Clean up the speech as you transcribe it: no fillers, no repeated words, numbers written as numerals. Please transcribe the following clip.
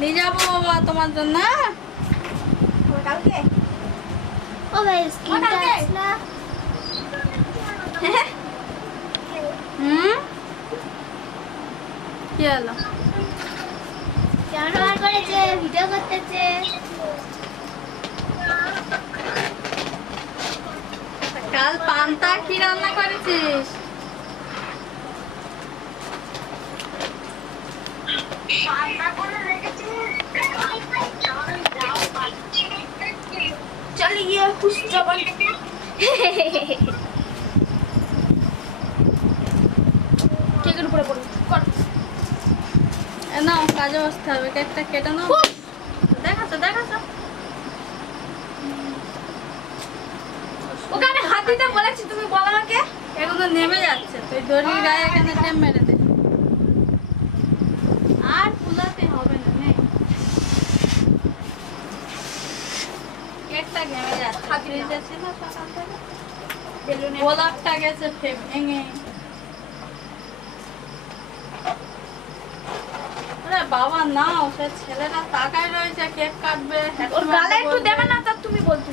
নিয়ে যাবো বাবা তোমার জন্য। কালকে ও ভাই স্কিন টাচ না কি হলো? কেমন বার করেছে ভিডিও করতেছে। কাল পান্তা কি রান্না করেছিস? চলে গিয়ে খুশ জবান কেকের উপরে পড়ে কর। নাও কাজে বসতে হবে, কেকটা কেটে নাও। দেখাচ্ছ দেখাচ্ছ ওকে আমি হাত দিতে বলেছি, তুমি বলো আমাকে। এগুলো নেমে যাচ্ছে, তুই দড়ির গায়ে এখানে টেম মেরে দে। আর ফুলাতে হবে না, নে। কেকটা ঘেমে যাচ্ছে, ফ্রিজে ছিল সকাল থেকে। গোলাপটা গেছে ভেঙে। আরে বাবা নাও, সে ছেলেটা তাকায় রয়েছে কেক কাটবে। ওর গালে একটু দেবে না, তা তুমি বলতে